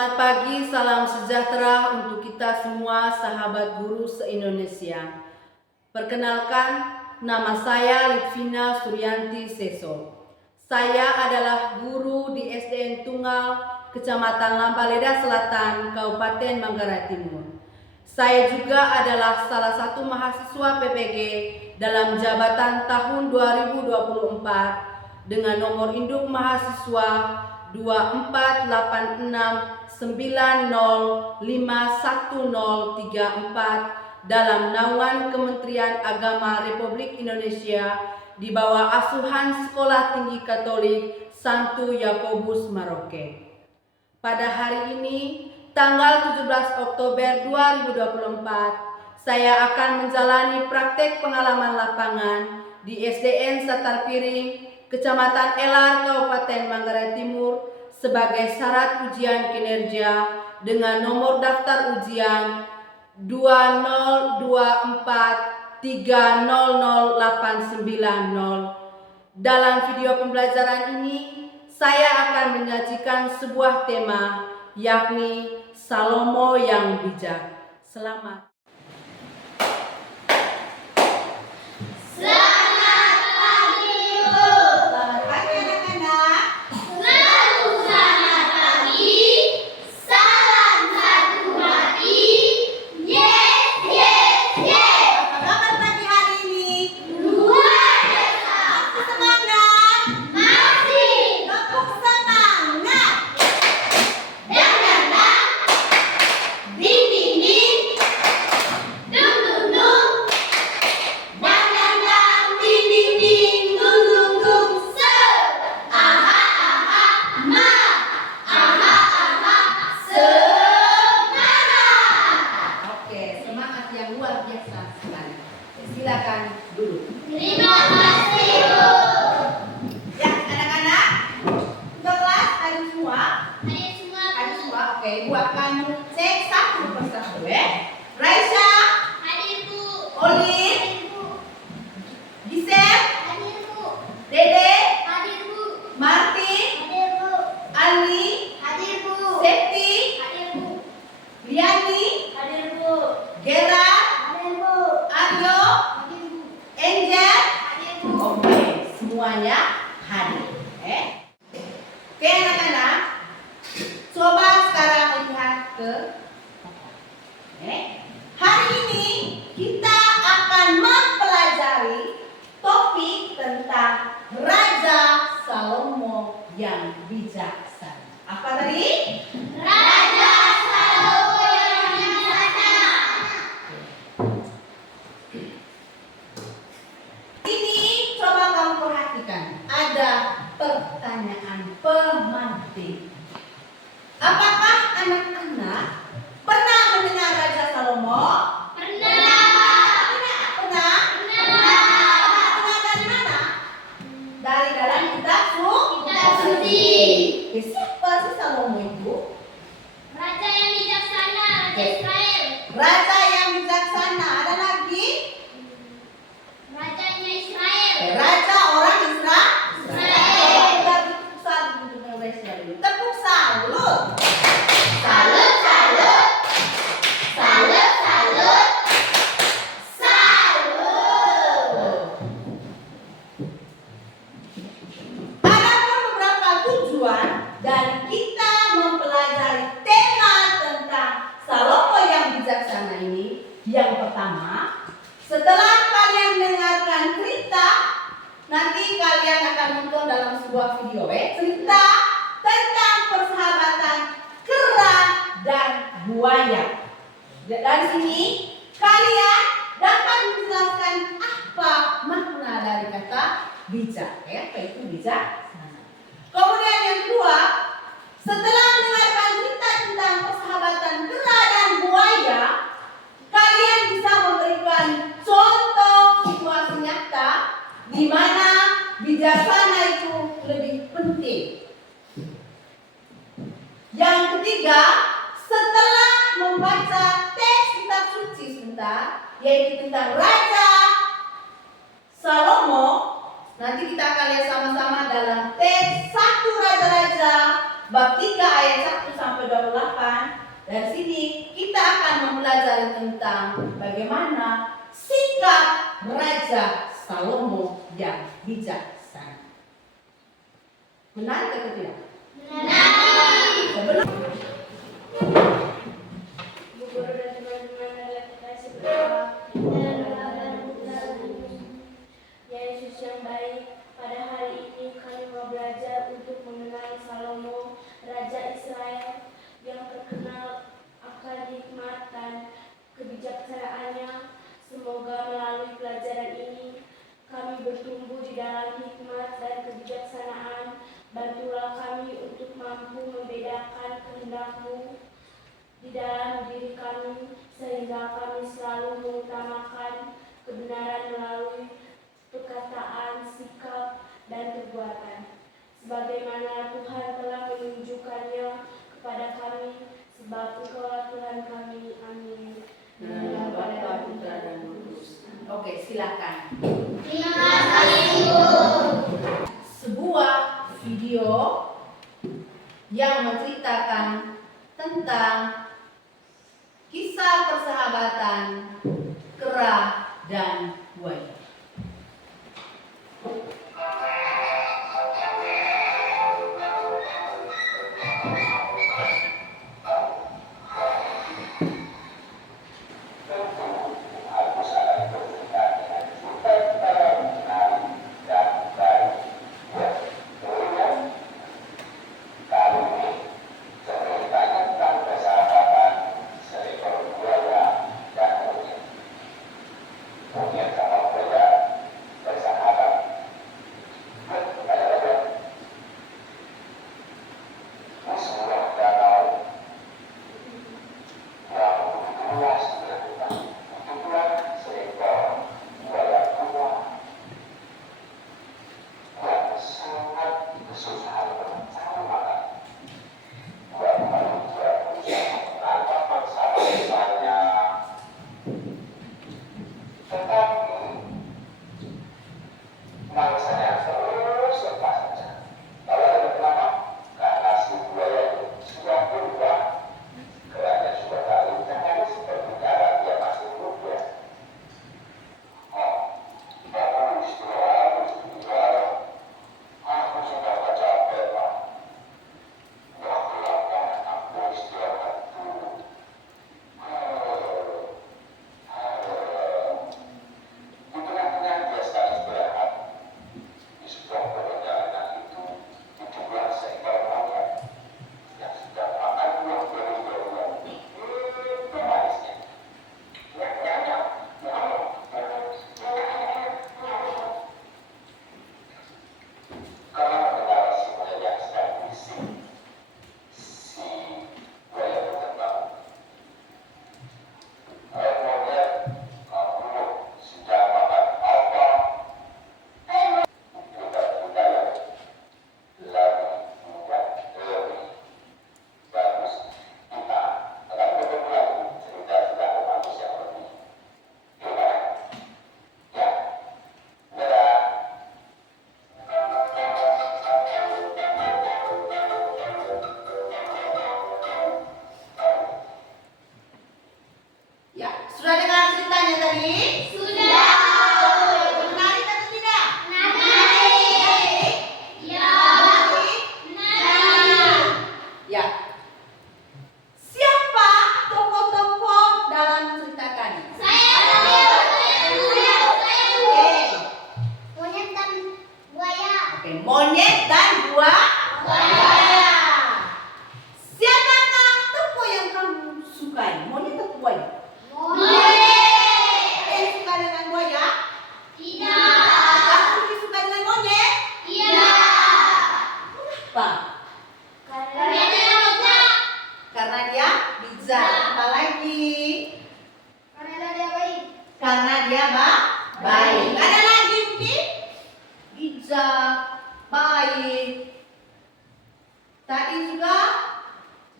Selamat pagi, salam sejahtera untuk kita semua sahabat guru se-Indonesia. Perkenalkan, nama saya Litvina Suryanti Seso. Saya adalah guru di SDN Tunggal, Kecamatan Lampaleda Selatan, Kabupaten Manggarai Timur. Saya juga adalah salah satu mahasiswa PPG dalam jabatan tahun 2024 dengan nomor induk mahasiswa 2486905134 dalam naungan Kementerian Agama Republik Indonesia di bawah asuhan Sekolah Tinggi Katolik Santo Yakobus Merauke. Pada hari ini, tanggal 17 Oktober 2024, saya akan menjalani praktek pengalaman lapangan di SDN Satar Piring, Kecamatan Elar, Kabupaten Manggarai Timur sebagai syarat ujian kinerja dengan nomor daftar ujian 20243000890. Dalam video pembelajaran ini, saya akan menyajikan sebuah tema, yakni Salomo yang bijak. Selamat. Silakan dulu. Terima kasih, Bu. Ya, anak-anak, untuk kelas hadir semua? Hadir semua, Bu. Hadir semua. Oke, Ibu akan cek satu persatu ya. Raisa, Hadir, Bu. Olin, Hadir, Bu. Gisel, Hadir, Bu. Dede, Hadir, Bu. Martin, Hadir, Bu. Ali, Hadir, Bu. Septi, Hadir, Bu. Liani, Hadir, Bu. Gerard, Hadir, Bu. Aryo, Hadir, Bu. Angel. Hadir, Bu. Oke, semuanya hadir. Oke, anak-anak, coba sekarang lihat ke hari ini kita akan mempelajari topik tentang Raja Salomo yang bijaksana. Apa tadi? Raja Salomo yang bijaksana. Ini coba kamu perhatikan, ada pertanyaan pemantik. Apakah anak-anak pernah mendengar Raja Salomo? Pernah. Pernah? Pernah. Pernah dari mana? Dari dalam kitab Kitab suci. Siapa sih Salomo itu? Raja yang bijaksana, Raja Israel. Raja yang bijaksana. Ada lagi? Rajanya Israel. Raja orang Israel. Israel. Tepuk salut. Salut, salut. Salut, salut. Salut. Ada beberapa tujuan dari kita mempelajari tema tentang Salomo yang bijaksana ini. Yang pertama, setelah kalian mendengarkan cerita, nanti kalian akan nonton dalam sebuah video cerita tentang persahabatan kera dan buaya. Dari sini kalian dapat menjelaskan apa makna dari kata bijak, apa itu bijak. Kemudian yang kedua, setelah mendengarkan cerita tentang persahabatan kera dan buaya, kalian bisa memberikan contoh situasi nyata di mana bijaksana itu lebih penting. Yang ketiga, setelah membaca teks kitab suci sebentar, yaitu tentang Raja Salomo, nanti kita akan lihat sama-sama dalam teks 1 Raja-Raja bab 3 ayat 1 sampai 28 kita akan mempelajari tentang bagaimana sikap Raja Salomo yang bijaksana. Menarik atau tidak? Sebelum Bu Guru dan teman-teman adalah kasih berdoa Ya Yesus yang baik, pada hari ini kami mau belajar untuk mengenal Salomo, Raja Israel yang terkenal akan hikmat dan kebijaksanaannya. Semoga melalui pelajaran ini kami bertumbuh di dalam hikmat dan kebijaksanaan. Bantulah kami untuk mampu membedakan kehendak-Mu di dalam diri kami, sehingga kami selalu mengutamakan kebenaran melalui perkataan, sikap, dan perbuatan. Sebagaimana Tuhan telah menunjukkannya kepada kami, sebab Engkaulah Tuhan kami. Amin. Nama Bapa, Putra, dan Roh Kudus. Oke, silakan. Terima kasih, Bu. Sebuah video yang menceritakan tentang kisah persahabatan kera dan buaya.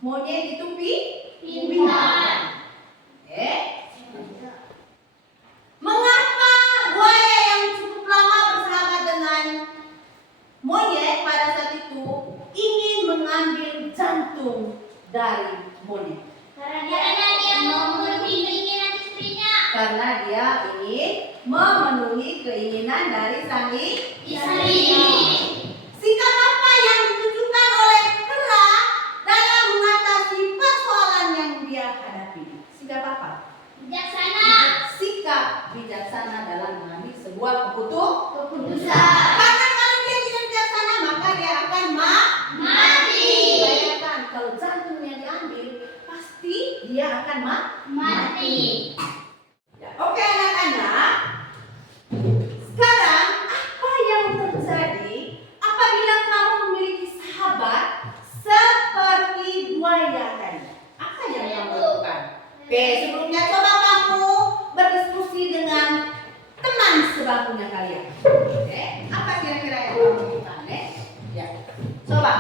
Monyet itu pintar. Mengapa buaya yang cukup lama bersama dengan monyet pada saat itu ingin mengambil jantung dari monyet? Karena dia mau menuruti keinginan dari sang Istri. Sikap apa yang ditunjukkan oleh Kera dalam mengatasi persoalan yang dia hadapi? Sikap apa? Bijaksana. Sikap bijaksana dalam mengambil sebuah Keputusan. Karena kalau dia tidak bijaksana maka dia akan Mati. Bayangkan kalau jantungnya diambil pasti dia akan Mati. Ya, oke anak-anak. Sekarang apa yang terjadi apabila kamu memiliki sahabat seperti buaya tadi? Apa yang kamu lakukan? Oke, sebelumnya coba kamu berdiskusi dengan teman sebangkunya kalian. Oke, apa kira-kira yang kamu lakukan? Ya, coba.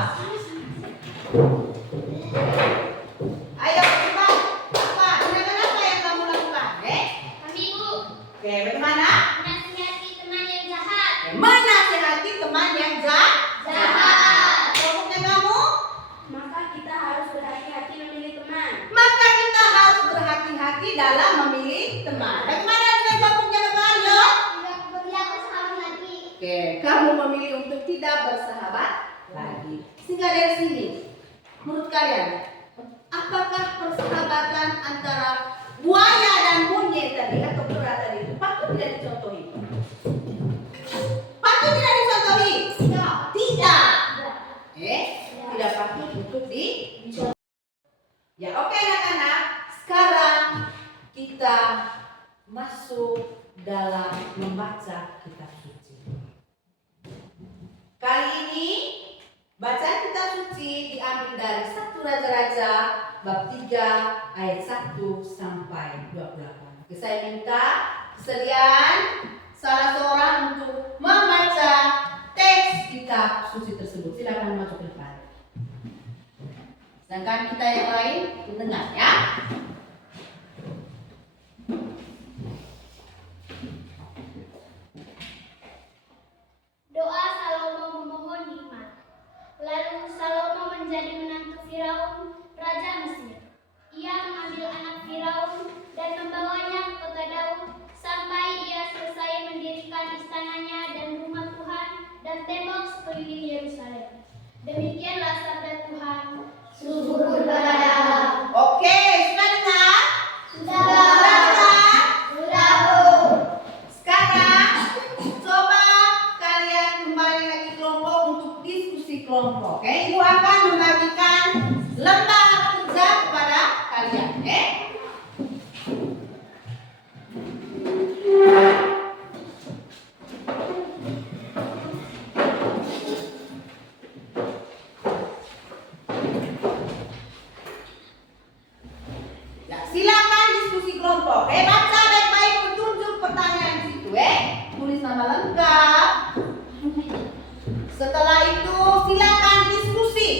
Ayo cepat. Kira-kira apa yang kamu lakukan? Kami, Bu, Oke, bagaimana? menasihati teman yang jahat. Menasihati teman yang Jahat. Kelompoknya kamu? Maka kita harus berhati-hati memilih teman. Maka kita harus berhati-hati dalam memilih teman. Bagaimana dengan kelompoknya Mario? Tidak berlihat bersahabat lagi. Oke, kamu memilih untuk tidak bersahabat lagi. Sehingga dari sini, menurut kalian, apakah persahabatan antara buaya dan monyet tadi atau kera tadi itu patut tidak dicontohi? Patut tidak dicontohi? Tidak. Tidak patut untuk dicontohi. Ya oke anak-anak, sekarang kita masuk dalam membaca kitab suci. Kali ini bacaan kitab suci diambil dari 1 Raja-Raja bab 3 ayat 1 sampai 28. Oke, saya minta kesediaan salah seorang untuk membaca teks kitab suci tersebut. Silakan maju ke depan. Sedangkan kita yang lain mendengar ya. Doa Salomo memohon hikmat. Lalu Salomo menjadi menantu Firaun, raja Mesir. Ia mengambil anak Firaun dan membawanya ke kota Daud sampai ia selesai mendirikan istananya dan rumah Tuhan dan tembok sekeliling Yerusalem. Demikianlah sabda Tuhan. Syukur kepada Allah. Oke, sudah dengar? Sudah. dengar? Sudah, Bu. Sekarang coba kalian kembali lagi kelompok untuk diskusi kelompok. Oke, Ibu akan membagikan lembar kerja kepada kalian. Oke? Ya, silakan diskusi kelompok. Baca baik-baik petunjuk pertanyaan di situ. Tulis nama lengkap. Setelah itu silakan diskusi.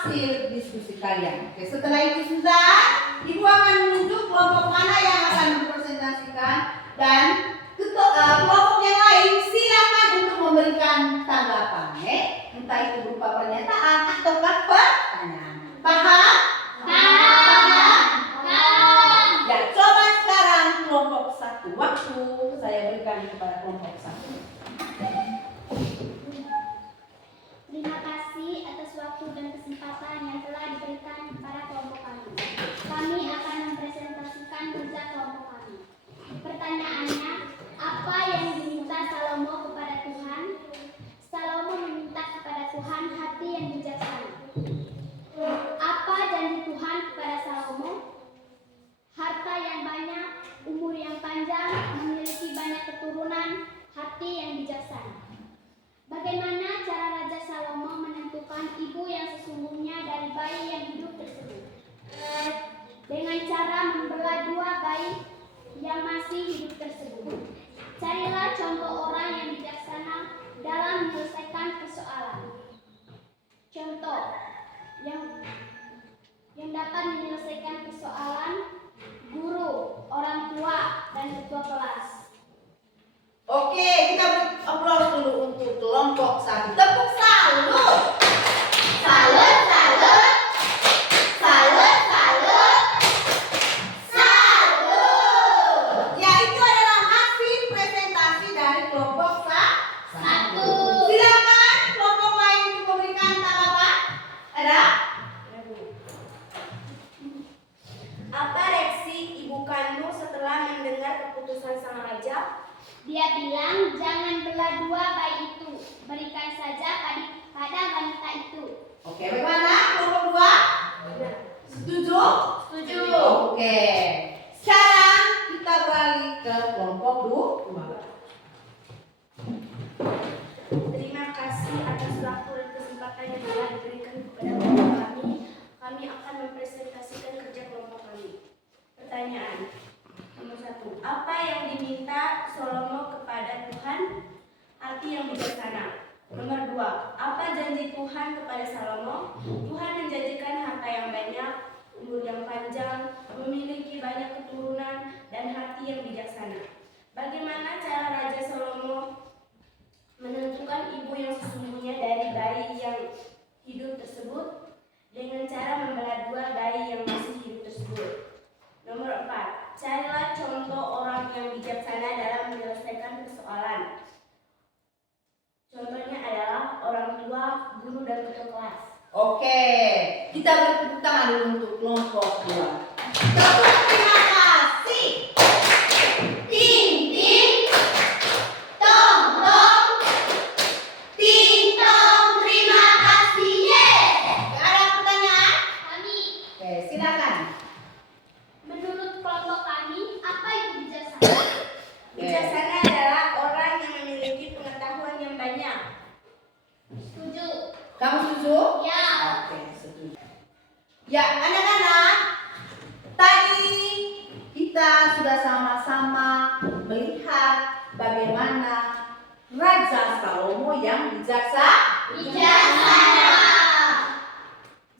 hasil diskusi kalian. Oke, setelah itu sudah, Ibu akan menunjuk kelompok mana yang akan mempresentasikan dan kelompok yang lain silakan untuk memberikan tanggapan, entah itu berupa pernyataan atau pertanyaan. Paham? Paham. Ya, coba sekarang kelompok 1. Waktu saya berikan kepada kelompok 1. Terima kasih atas waktu dan kesempatan yang telah diberikan kepada kelompok kami. Kami akan mempresentasikan kerja kelompok kami. Pertanyaannya, apa yang diminta Salomo kepada Tuhan? Salomo meminta kepada Tuhan hati yang bijaksana. Apa janji Tuhan kepada Salomo? Harta yang banyak, umur yang panjang, memiliki banyak keturunan, hati yang bijaksana. Bagaimana cara Raja Salomo menentukan ibu yang sesungguhnya dari bayi yang hidup tersebut? Dengan cara membelah 2 bayi yang masih hidup tersebut. Carilah contoh orang yang bijaksana dalam menyelesaikan persoalan. Contoh yang dapat menyelesaikan persoalan: guru, orang tua, dan ketua kelas. Oke, kita beri aplaus dulu untuk kelompok 1. Tepuk salut. Salut, salut. Salut, salut. Salut. Ya, itu adalah hasil presentasi dari kelompok 1. Silakan kelompok lain untuk memberikan tanggapan. Ada? Apa reaksi ibu kandung setelah mendengar keputusan sang raja? Dia bilang, jangan belah 2 bayi itu, berikan saja pada wanita itu. Oke, bagaimana kelompok 2? Setuju? Setuju. Oke. Sekarang kita beralih ke kelompok 2. Terima kasih atas waktu dan kesempatan yang telah diberikan kepada kelompok kami. Kami akan mempresentasikan kerja kelompok kami. Pertanyaan nomor 1. Apa yang diminta Salomo kepada Tuhan? Hati yang bijaksana. Nomor 2. Apa janji Tuhan kepada Salomo? Tuhan menjanjikan harta yang banyak, umur yang panjang, memiliki banyak keturunan, dan hati yang bijaksana. Bagaimana cara Raja Salomo menentukan ibu yang sesungguhnya dari bayi yang hidup tersebut? Dengan cara membelah 2 bayi yang masih hidup tersebut. Nomor 4. Carilah contoh orang yang bijaksana dalam menyelesaikan persoalan. Contohnya adalah orang tua, guru, dan ketua kelas. Oke, kita beri tepuk tangan dulu untuk kelompok 2. Terima kasih. Ting ting, tong tong, ting tong. Terima kasih. Ada pertanyaan? Kami, Oke, silakan. menurut kelompok kami, apa itu bijaksana? Bijaksana adalah orang yang memiliki pengetahuan yang banyak. Setuju. Kamu setuju? Ya. Oke, setuju. Ya, anak-anak, tadi kita sudah sama-sama melihat bagaimana Raja Salomo yang bijaksana.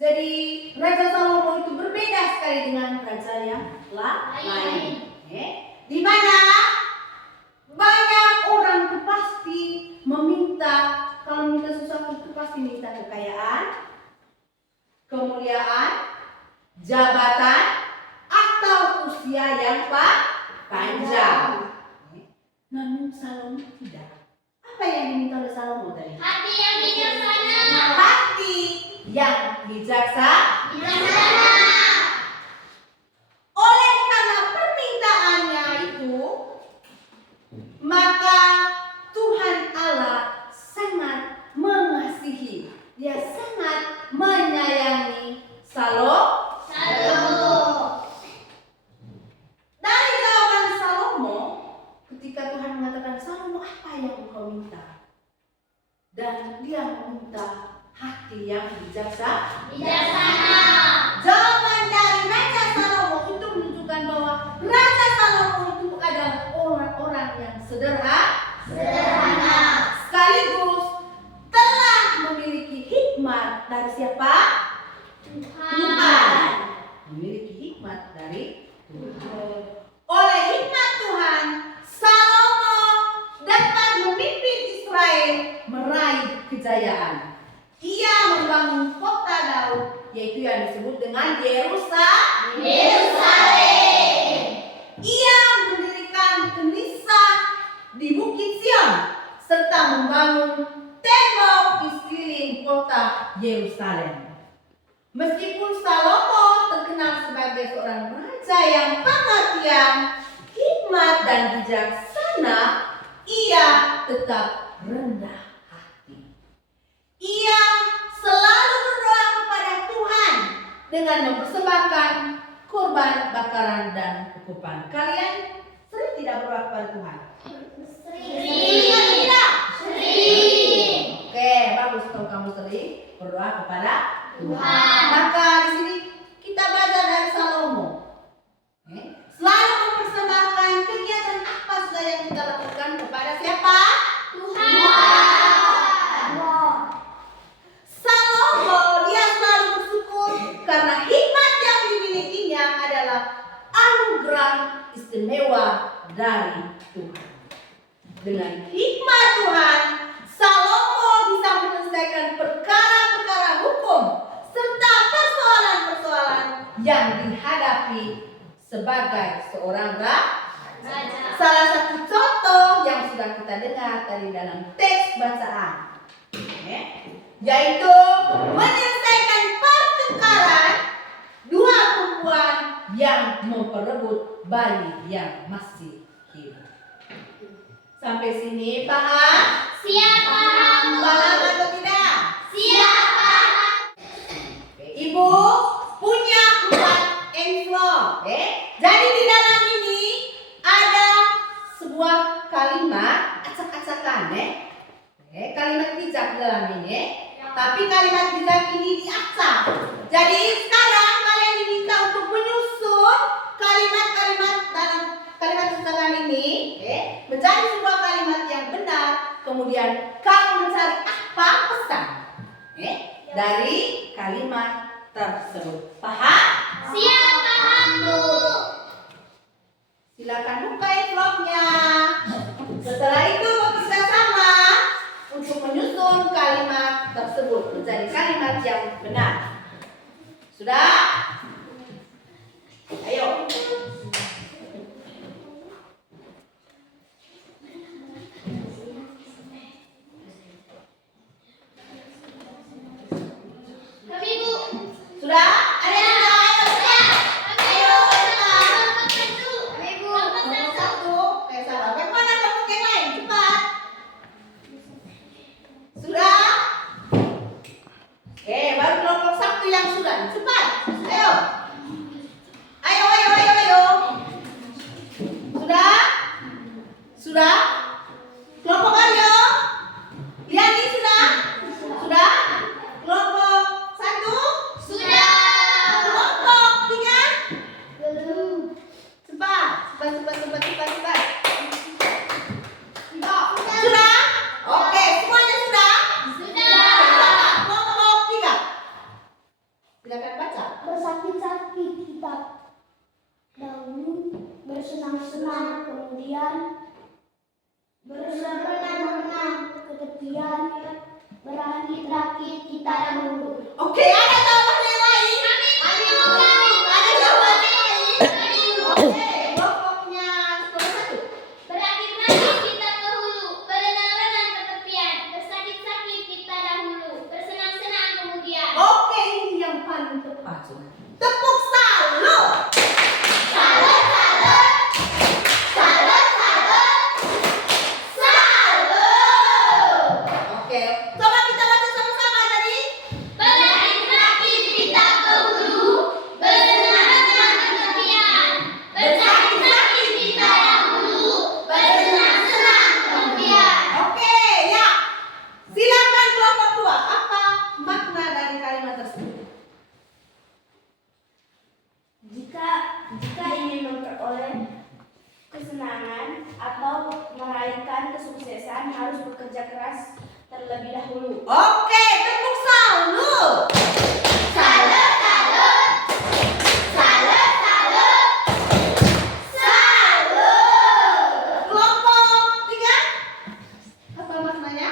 Jadi Raja Salomo itu berbeda sekali dengan raja yang lain. Di mana banyak orang itu pasti meminta, kalau minta sesuatu itu pasti minta kekayaan, kemuliaan, jabatan, atau usia yang panjang. Namun Salomo tidak. Apa yang diminta oleh Salomo tadi? Hati yang bijaksana. Hati yang bijaksana. Oleh karena permintaannya itu, maka Tuhan Allah sangat mengasihi. Dia sangat menyayangi Salomo. Dari jawaban Salomo, ketika Tuhan mengatakan, Salomo, apa yang engkau minta? Dan dia meminta hati yang bijaksana. Jawaban dari Raja Salomo itu menunjukkan bahwa Raja Salomo itu adalah orang-orang yang sederhana. Sekaligus telah memiliki hikmat dari siapa? yaitu yang disebut dengan Yerusalem. Ia mendirikan Knisah di Bukit Sion serta membangun tembok di sekeliling kota Yerusalem. Meskipun Salomo terkenal sebagai seorang raja yang pengertian, hikmat dan bijaksana, ia tetap rendah hati. Ia selalu berdoa kepada Tuhan dengan mempersembahkan korban bakaran dan ukupan. Kalian sering tidak berdoa kepada Tuhan? Sering atau tidak? Sering. Oke, bagus kalau kamu sering berdoa kepada Tuhan. Maka di sini kita belajar dari Salomo. Selalu mempersembahkan kegiatan apa saja yang kita lakukan kepada siapa? Tuhan. Salomo dia selalu bersyukur karena hikmat yang dimilikinya adalah anugerah istimewa dari Tuhan. Dengan hikmat Tuhan, Salomo bisa menyelesaikan perkara-perkara hukum serta persoalan-persoalan yang dihadapi sebagai seorang raja. Salah satu contoh yang sudah kita dengar dari dalam teks bacaan, yaitu menyelesaikan pertengkaran dua perempuan yang memperebut bayi yang masih hidup. Sampai sini paham? Siap, paham. Paham atau tidak? Siap, paham. Ibu punya 4 envelope. Jadi di dalam ini ada sebuah kalimat acak-acakan. Kalimat bijak di dalam ini. Tapi kalimat bijak ini diacak. Jadi sekarang kalian diminta untuk menyusun kalimat-kalimat dalam kalimat acakan ini menjadi sebuah kalimat yang benar. Kemudian kamu mencari apa pesan dari kalimat tersebut. Paham? Siap, paham, Bu. Silakan buka envelope-nya. Setelah itu bekerja sama untuk menyusun kalimat tersebut menjadi kalimat yang benar. Sudah? Ayo. Kami, Bu. Sudah? Ada yang sudah? Ayo, sudah. Ayo, cepat. Kami, Bu. Nomor 1. Oke, salah. Bagaimana kelompok yang lain? Cepat. Sudah? Oke, baru kelompok 1 yang sudah. Cepat. Ayo. Ayo, ayo, ayo, ayo. Sudah? Sudah? Kelompok ayo. Liani sudah? Sudah? Kelompok 1? Sudah. Kelompok 3? Belum. Cepat. Cepat. Sudah? Oke, semuanya sudah? Sudah. Kelompok 3. Silakan baca. Bersakit-sakit kita dahulu, bersenang-senang kemudian, berenang-renang ke tepian, berakit-rakit kita dahulu. Oke, ada jawaban yang lain? Ada jawaban yang lain? Oke, kelompoknya nomor 1. Berakit-rakit kita ke hulu, berenang-renang ke tepian, bersakit-sakit kita dahulu, bersenang-senang kemudian. Oke, ini yang paling tepat. Tepuk salut. Salut, salut. Salut, salut. Salut. Oke, coba kita baca sama-sama tadi. Berakit-rakit kita ke hulu, berenang-renang ke tepian, bersakit-sakit kita dahulu, bersenang-senang kemudian. Oke, ya. Silakan kelompok 2. Apa makna dari kalimat tersebut? Jika ingin memperoleh kesenangan atau meraihkan kesuksesan harus bekerja keras terlebih dahulu. Oke, tepuk salut. Salut, salut. Salut, salut. Salut. Kelompok 3. Apa maknanya?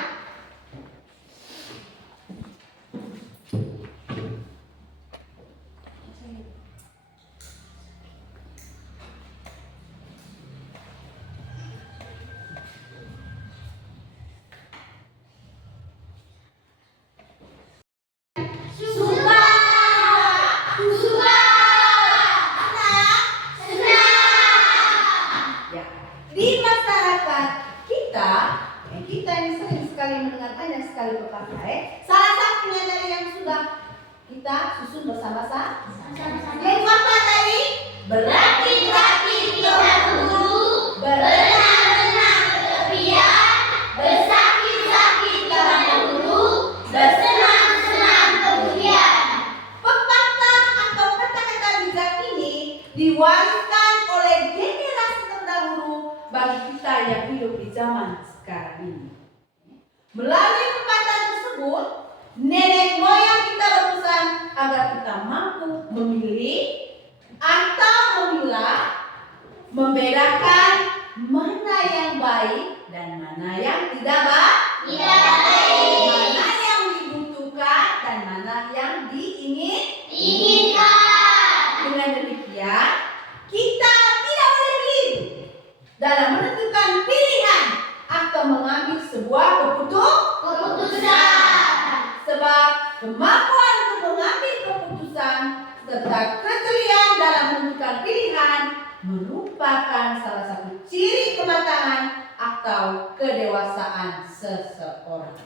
kita susun bersama-sama. Yaitu apa tadi? Berakit-rakit ke hulu, berenang-renang ke tepian, bersakit-sakit ke hulu, bersenang-senang kemudian. Pepatah atau kata-kata bijak ini diwariskan oleh generasi terdahulu bagi kita yang hidup di zaman sekarang ini. Melalui pepatah tersebut, nenek moyang kita berpesan agar kita mampu memilih atau memilah, membedakan mana yang baik dan mana yang tidak baik, mana yang dibutuhkan dan mana yang diinginkan. Dengan demikian, kita tidak boleh keliru dalam menentukan pilihan atau mengambil sebuah keputusan. Sebab kemampuan untuk mengambil keputusan serta kejelian dalam menentukan pilihan merupakan salah satu ciri kematangan atau kedewasaan seseorang.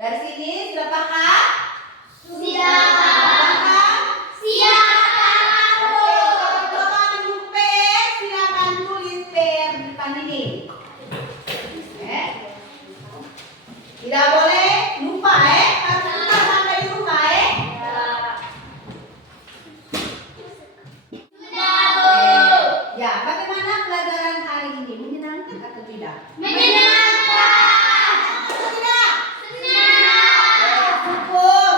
Dari sini sudah paham? Paham? Oke, kalau ambil PR, silakan tulis PR di depan ini. Tidak boleh lupa harus lupa sampai di rumah Ya, bagaimana pelajaran hari ini? Menyenangkan atau tidak? Atau tidak? Syukur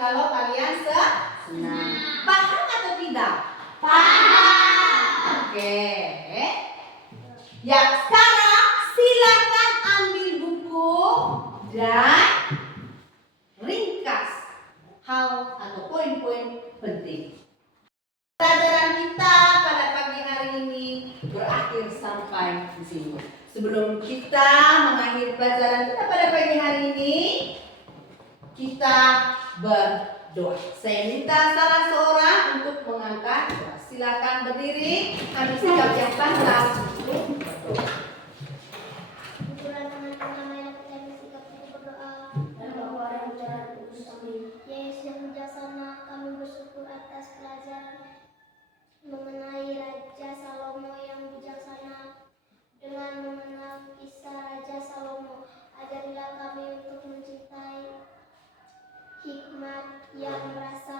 kalau kalian senang. Paham atau tidak? Oke. Ya, sekarang silakan ambil buku dan ringkas hal atau poin-poin penting. Pelajaran kita pada pagi hari ini berakhir sampai di sini. Sebelum kita mengakhiri pelajaran kita pada pagi hari ini, kita berdoa. Saya minta salah seorang untuk mengangkat doa. Silakan berdiri, ambil sikap yang pantas untuk berdoa. Yesus yang bijaksana, kami bersyukur atas pelajaran mengenai Raja Salomo yang bijaksana. Dengan mengenal kisah Raja Salomo, ajarilah kami untuk mencintai hikmat yang merasa